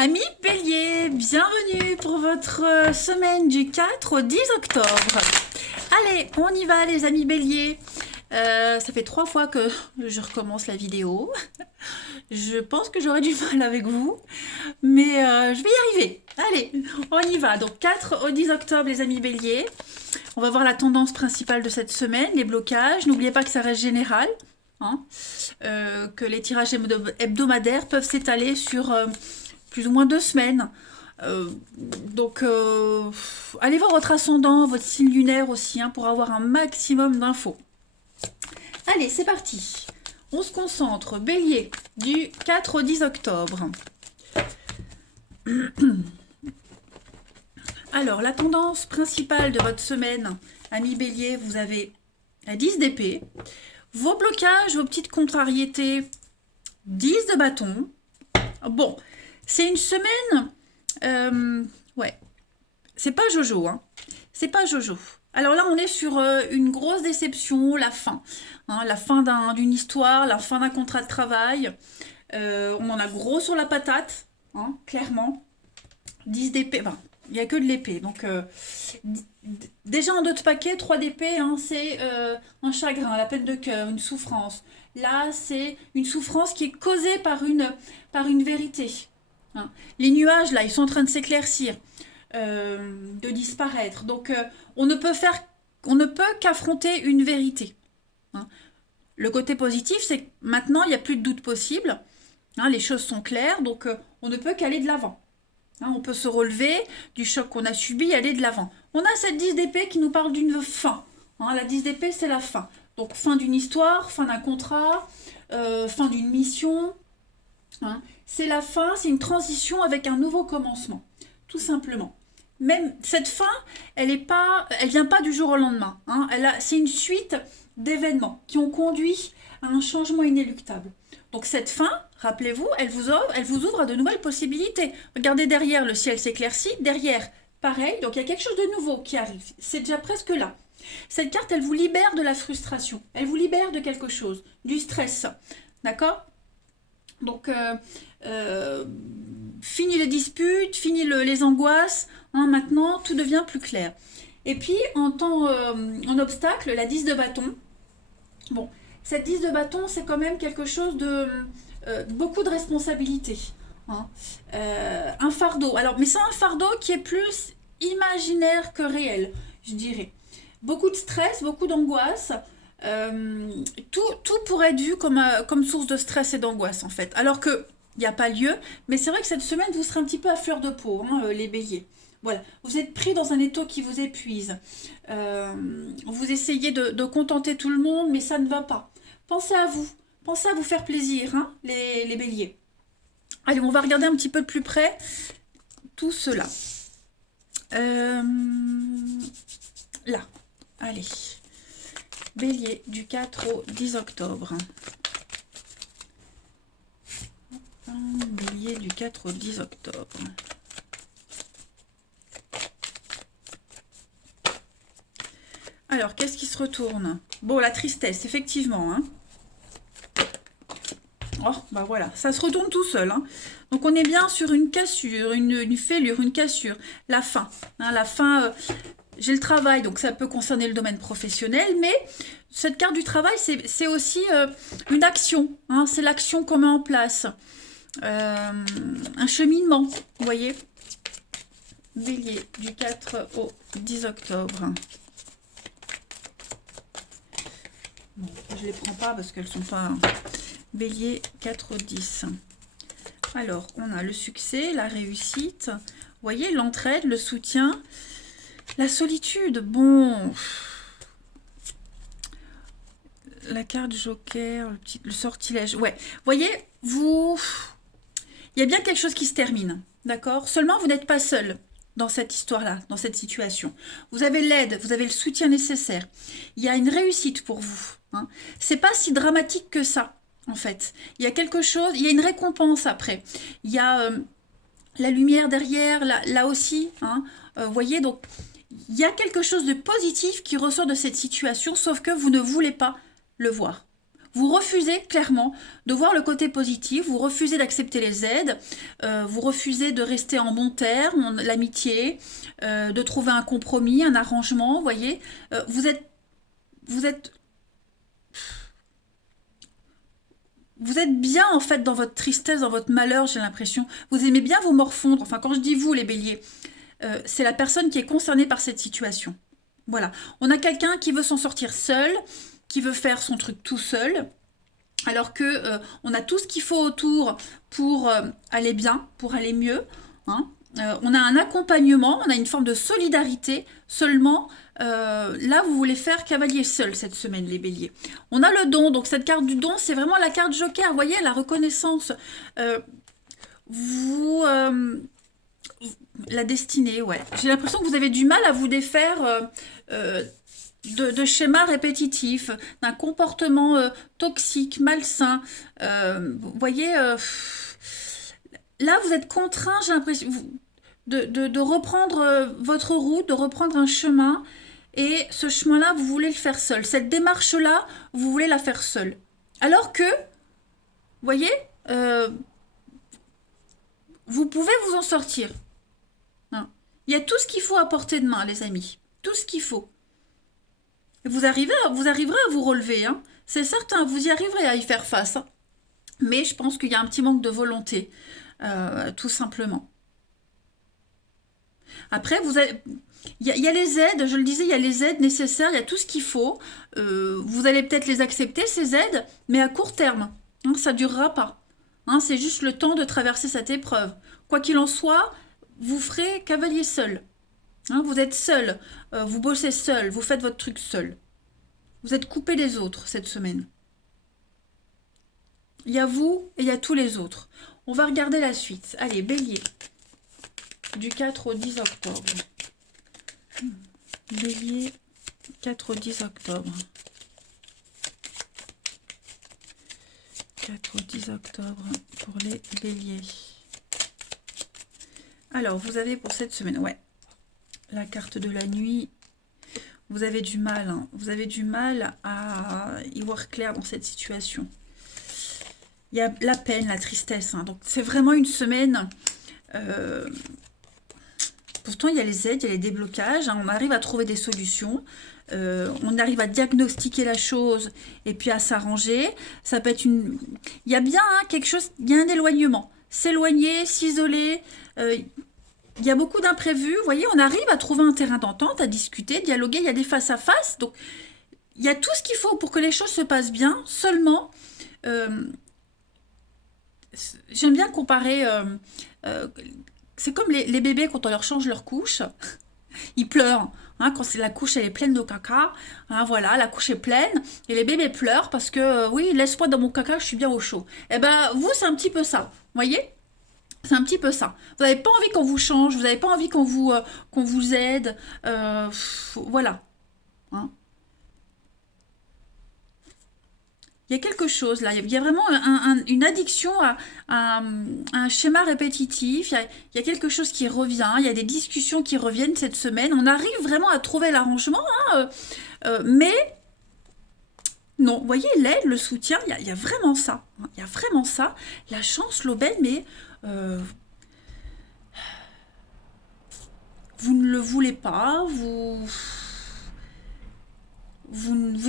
Amis Bélier, bienvenue pour votre semaine du 4 au 10 octobre. Allez, on y va les amis Bélier. Ça fait 3 fois que je recommence la vidéo. Je pense que j'aurai du mal avec vous, mais je vais y arriver. Allez, on y va. Donc 4 au 10 octobre les amis Bélier. On va voir la tendance principale de cette semaine, les blocages. N'oubliez pas que ça reste général. Hein, que les tirages hebdomadaires peuvent s'étaler sur plus ou moins 2 semaines. Allez voir votre ascendant, votre signe lunaire aussi, hein, pour avoir un maximum d'infos. Allez, c'est parti. On se concentre. Bélier, du 4 au 10 octobre. Alors, la tendance principale de votre semaine, amis Bélier, vous avez la 10 d'épée. Vos blocages, vos petites contrariétés, 10 de bâton. Bon, c'est une semaine... ouais, c'est pas Jojo, hein. C'est pas Jojo. Alors là, on est sur une grosse déception, la fin. Hein, la fin d'une histoire, la fin d'un contrat de travail. On en a gros sur la patate, hein, clairement. 10 d'épée, enfin, il n'y a que de l'épée. Donc, déjà en d'autres paquets, 3 d'épée, hein, c'est un chagrin, la peine de cœur, une souffrance. Là, c'est une souffrance qui est causée par une vérité. Hein. Les nuages, là, ils sont en train de s'éclaircir, de disparaître. Donc, on ne peut qu'affronter une vérité. Hein. Le côté positif, c'est que maintenant, il n'y a plus de doute possible. Hein, les choses sont claires, donc on ne peut qu'aller de l'avant. Hein, on peut se relever du choc qu'on a subi et aller de l'avant. On a cette 10 d'épée qui nous parle d'une fin. Hein, la 10 d'épée, c'est la fin. Donc, fin d'une histoire, fin d'un contrat, fin d'une mission. Hein. C'est la fin, c'est une transition avec un nouveau commencement, tout simplement. Même cette fin, elle vient pas du jour au lendemain. Hein. C'est une suite d'événements qui ont conduit à un changement inéluctable. Donc cette fin, rappelez-vous, elle vous ouvre à de nouvelles possibilités. Regardez derrière, le ciel s'éclaircit. Derrière, pareil, donc il y a quelque chose de nouveau qui arrive. C'est déjà presque là. Cette carte, elle vous libère de la frustration. Elle vous libère de quelque chose, du stress. D'accord ? Donc, fini les disputes, fini les angoisses. Hein, maintenant, tout devient plus clair. Et puis, en obstacle, la 10 de bâton. Bon, cette 10 de bâton, c'est quand même quelque chose de beaucoup de responsabilité. Hein. Un fardeau. Alors, mais c'est un fardeau qui est plus imaginaire que réel, je dirais. Beaucoup de stress, beaucoup d'angoisse. Tout pourrait être vu comme source de stress et d'angoisse, en fait. Alors que il n'y a pas lieu, mais c'est vrai que cette semaine, vous serez un petit peu à fleur de peau, hein, les béliers. Voilà, vous êtes pris dans un étau qui vous épuise. Vous essayez de contenter tout le monde, mais ça ne va pas. Pensez à vous. Pensez à vous faire plaisir, hein, les béliers. Allez, on va regarder un petit peu de plus près tout cela. Là, allez. Bélier, du 4 au 10 octobre. Bélier, du 4 au 10 octobre. Alors, qu'est-ce qui se retourne? Bon, la tristesse, effectivement. Hein. Oh, bah voilà, ça se retourne tout seul. Hein. Donc, on est bien sur une cassure, une fêlure, une cassure. La fin. Hein, la fin, j'ai le travail, donc ça peut concerner le domaine professionnel, mais cette carte du travail, c'est aussi une action. Hein, c'est l'action qu'on met en place. Un cheminement, vous voyez. Bélier, du 4 au 10 octobre. Bon, je ne les prends pas parce qu'elles ne sont pas... Bélier, 4 au 10. Alors, on a le succès, la réussite. Vous voyez, l'entraide, le soutien, la solitude. Bon... La carte joker, le sortilège. Ouais, vous voyez, il y a bien quelque chose qui se termine, d'accord? Seulement, vous n'êtes pas seul dans cette histoire-là, dans cette situation. Vous avez l'aide, vous avez le soutien nécessaire. Il y a une réussite pour vous. Hein. C'est pas si dramatique que ça, en fait. Il y a quelque chose, il y a une récompense après. Il y a la lumière derrière, là aussi. Hein. Vous voyez, donc, il y a quelque chose de positif qui ressort de cette situation, sauf que vous ne voulez pas le voir. Vous refusez clairement de voir le côté positif, vous refusez d'accepter les aides, vous refusez de rester en bon terme, l'amitié, de trouver un compromis, un arrangement, vous voyez. Vous êtes bien en fait dans votre tristesse, dans votre malheur, j'ai l'impression. Vous aimez bien vous morfondre. Enfin, quand je dis vous, les béliers, c'est la personne qui est concernée par cette situation. Voilà. On a quelqu'un qui veut s'en sortir seul, qui veut faire son truc tout seul, alors que on a tout ce qu'il faut autour pour aller bien, pour aller mieux. Hein. On a un accompagnement, on a une forme de solidarité. Seulement, là, vous voulez faire cavalier seul cette semaine, les béliers. On a le don, donc cette carte du don, c'est vraiment la carte joker. Vous voyez, la reconnaissance. Vous... la destinée, ouais. J'ai l'impression que vous avez du mal à vous défaire de schémas répétitifs, d'un comportement toxique, malsain. Vous voyez, là, vous êtes contraint, j'ai l'impression, de reprendre votre route, de reprendre un chemin. Et ce chemin-là, vous voulez le faire seul. Cette démarche-là, vous voulez la faire seul. Alors que, vous voyez, vous pouvez vous en sortir. Hein. Il y a tout ce qu'il faut à portée de main, les amis. Tout ce qu'il faut. Et vous arriverez à vous relever. Hein. C'est certain, vous y arriverez à y faire face. Hein. Mais je pense qu'il y a un petit manque de volonté, tout simplement. Après, il y a les aides, je le disais, il y a les aides nécessaires, il y a tout ce qu'il faut. Vous allez peut-être les accepter, ces aides, mais à court terme. Hein, ça ne durera pas. Hein, c'est juste le temps de traverser cette épreuve. Quoi qu'il en soit, vous ferez cavalier seul. Hein, vous êtes seul, vous bossez seul, vous faites votre truc seul. Vous êtes coupé des autres cette semaine. Il y a vous et il y a tous les autres. On va regarder la suite. Allez, bélier. Du 4 au 10 octobre. Bélier, 4 au 10 octobre. 4 au 10 octobre pour les béliers. Alors, vous avez pour cette semaine, ouais, la carte de la nuit. Vous avez du mal, hein. Vous avez du mal à y voir clair dans cette situation. Il y a la peine, la tristesse. Hein. Donc, c'est vraiment une semaine... Pourtant, il y a les aides, il y a les déblocages. Hein. On arrive à trouver des solutions. On arrive à diagnostiquer la chose et puis à s'arranger. Ça peut être une... Il y a bien hein, quelque chose... Il y a un éloignement. S'éloigner, s'isoler... il y a beaucoup d'imprévus. Vous voyez, on arrive à trouver un terrain d'entente, à discuter, dialoguer. Il y a des face-à-face. Donc, il y a tout ce qu'il faut pour que les choses se passent bien. Seulement... J'aime bien comparer, c'est comme les bébés quand on leur change leur couche, ils pleurent, hein, quand la couche elle est pleine de caca, hein, voilà, la couche est pleine, et les bébés pleurent parce que, oui, laisse-moi dans mon caca, je suis bien au chaud. Eh ben, vous, c'est un petit peu ça, vous voyez? C'est un petit peu ça. Vous n'avez pas envie qu'on vous change, vous n'avez pas envie qu'on vous aide, voilà. Hein. Il y a quelque chose là, il y a vraiment une addiction à un schéma répétitif, il y a quelque chose qui revient, il y a des discussions qui reviennent cette semaine, on arrive vraiment à trouver l'arrangement, hein, mais non, vous voyez, l'aide, le soutien, il y a vraiment ça, hein, il y a vraiment ça, la chance, l'aubaine, mais vous ne le voulez pas, vous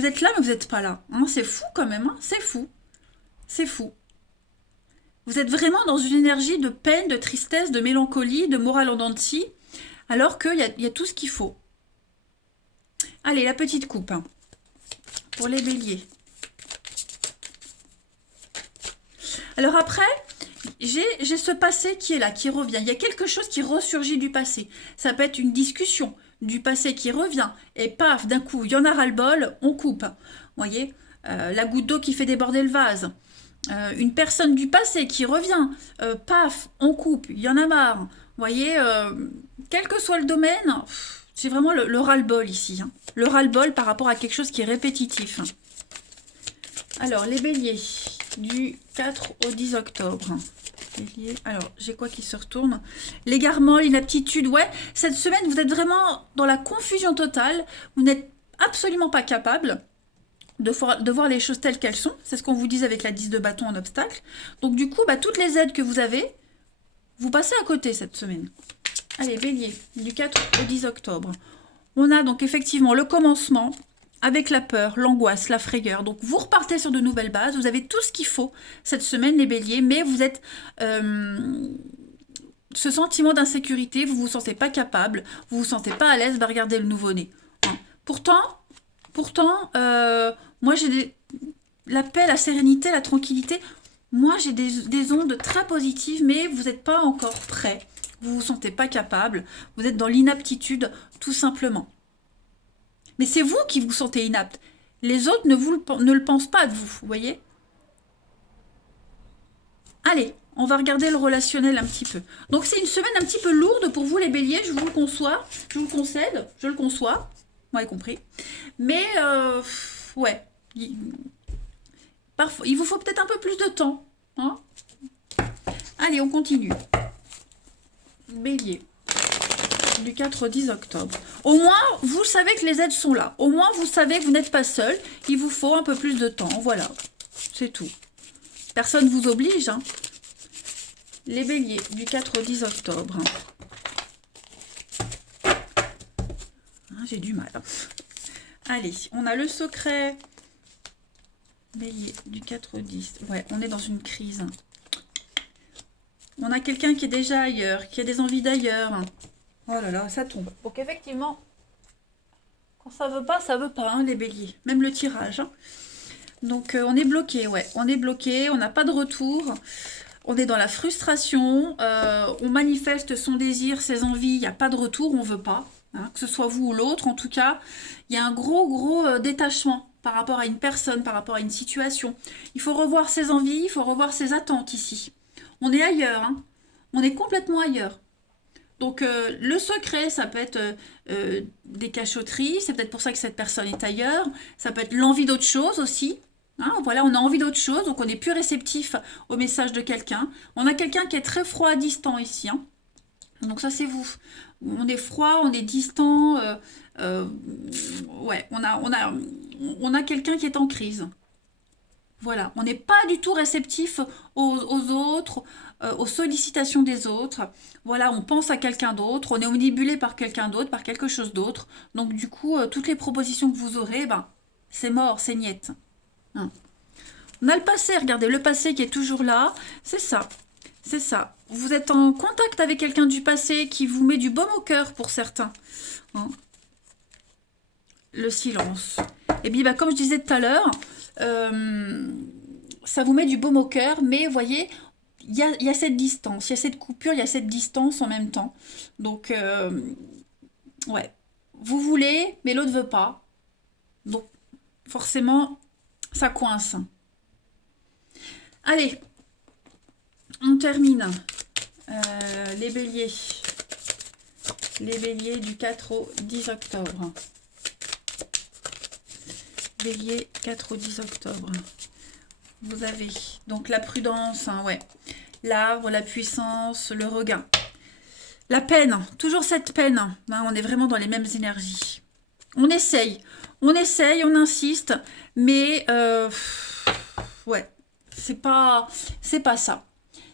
êtes là, mais vous n'êtes pas là. Hein, c'est fou quand même, hein, c'est fou. C'est fou. Vous êtes vraiment dans une énergie de peine, de tristesse, de mélancolie, de morale en dents de scie, alors qu'il y a tout ce qu'il faut. Allez, la petite coupe, hein, pour les béliers. Alors après, j'ai ce passé qui est là, qui revient. Il y a quelque chose qui ressurgit du passé. Ça peut être une discussion du passé qui revient, et paf, d'un coup, il y en a ras-le-bol, on coupe. Vous voyez, la goutte d'eau qui fait déborder le vase. Une personne du passé qui revient, paf, on coupe, il y en a marre. Vous voyez, quel que soit le domaine, c'est vraiment le ras-le-bol ici. Hein. Le ras-le-bol par rapport à quelque chose qui est répétitif. Alors, les béliers, du 4 au 10 octobre. Alors, j'ai quoi qui se retourne? L'égarement, l'inaptitude, ouais. Cette semaine, vous êtes vraiment dans la confusion totale. Vous n'êtes absolument pas capable. de voir les choses telles qu'elles sont. C'est ce qu'on vous disait avec la 10 de bâton en obstacle. Donc du coup, bah, toutes les aides que vous avez, vous passez à côté cette semaine. Allez, Bélier, du 4 au 10 octobre. On a donc effectivement le commencement avec la peur, l'angoisse, la frayeur. Donc vous repartez sur de nouvelles bases. Vous avez tout ce qu'il faut cette semaine, les Béliers, mais vous êtes... ce sentiment d'insécurité, vous ne vous sentez pas capable, vous ne vous sentez pas à l'aise, bah regardez le nouveau-né. Hein. Pourtant, moi j'ai la paix, la sérénité, la tranquillité. Moi j'ai des ondes très positives, mais vous n'êtes pas encore prêt. Vous ne vous sentez pas capable. Vous êtes dans l'inaptitude, tout simplement. Mais c'est vous qui vous sentez inapte. Les autres ne le pensent pas de vous, vous voyez? Allez, on va regarder le relationnel un petit peu. Donc c'est une semaine un petit peu lourde pour vous les béliers, je vous le conçois, je vous le concède, je le conçois, moi y compris. Mais ouais, parfois, il vous faut peut-être un peu plus de temps. Hein. Allez, on continue. Bélier, du 4 au 10 octobre. Au moins, vous savez que les aides sont là. Au moins, vous savez que vous n'êtes pas seul. Il vous faut un peu plus de temps. Voilà, c'est tout. Personne ne vous oblige. Hein. Les béliers, du 4 au 10 octobre. J'ai du mal. Allez, on a le secret. Bélier, du 4 au 10. Ouais, on est dans une crise. On a quelqu'un qui est déjà ailleurs, qui a des envies d'ailleurs. Oh là là, ça tombe. Donc effectivement, quand ça veut pas, hein, les béliers. Même le tirage. Hein. Donc on est bloqué, ouais. On est bloqué, on n'a pas de retour. On est dans la frustration. On manifeste son désir, ses envies. Il n'y a pas de retour, on ne veut pas. Hein, que ce soit vous ou l'autre, en tout cas. Il y a un gros détachement par rapport à une personne, par rapport à une situation. Il faut revoir ses envies, il faut revoir ses attentes ici. On est ailleurs, hein. On est complètement ailleurs. Donc le secret, ça peut être des cachotteries, c'est peut-être pour ça que cette personne est ailleurs. Ça peut être l'envie d'autre chose aussi. Hein, voilà, on a envie d'autre chose, donc on est plus réceptif au message de quelqu'un. On a quelqu'un qui est très froid, distant ici. Hein. Donc ça, c'est vous. On est froid, on est distant. Ouais, on a quelqu'un qui est en crise. Voilà, on n'est pas du tout réceptif aux autres, aux sollicitations des autres. Voilà, on pense à quelqu'un d'autre, on est omnibulé par quelqu'un d'autre, par quelque chose d'autre. Donc du coup, toutes les propositions que vous aurez, ben, c'est mort, c'est niette. Hein. On a le passé, regardez, le passé qui est toujours là, c'est ça. C'est ça. Vous êtes en contact avec quelqu'un du passé qui vous met du baume au cœur pour certains. Hein. Le silence. Et bien, bah, comme je disais tout à l'heure, ça vous met du baume au cœur, mais vous voyez, il y a cette distance, il y a cette coupure, il y a cette distance en même temps. Donc, ouais, vous voulez, mais l'autre ne veut pas. Donc, forcément, ça coince. Allez, on termine. Les béliers. Les béliers du 4 au 10 octobre. Bélier, 4 au 10 octobre. Vous avez donc la prudence, hein, ouais. L'arbre, la puissance, le regain. La peine, toujours cette peine. Hein, on est vraiment dans les mêmes énergies. On essaye, on insiste, mais ouais, c'est pas ça.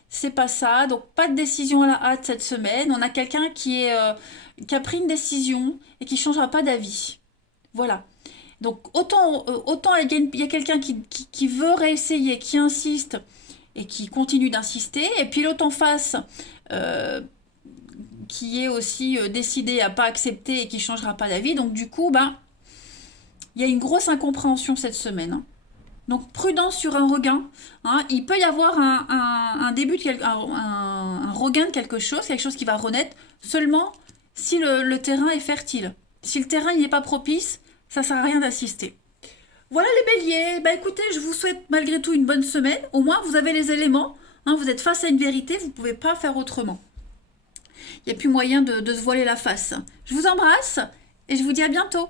C'est pas ça, donc pas de décision à la hâte cette semaine. On a quelqu'un qui a pris une décision et qui ne changera pas d'avis. Voilà. Donc autant il y a quelqu'un qui veut réessayer, qui insiste et qui continue d'insister, et puis l'autre en face qui est aussi décidé à pas accepter et qui ne changera pas d'avis. Donc du coup, ben, il y a une grosse incompréhension cette semaine. Hein. Donc prudence sur un regain. Hein. Il peut y avoir un début, un regain de quelque chose qui va renaître seulement si le terrain est fertile. Si le terrain n'est pas propice, ça ne sert à rien d'assister. Voilà les béliers. Bah écoutez, je vous souhaite malgré tout une bonne semaine. Au moins, vous avez les éléments. Hein, vous êtes face à une vérité, vous ne pouvez pas faire autrement. Il n'y a plus moyen de se voiler la face. Je vous embrasse et je vous dis à bientôt.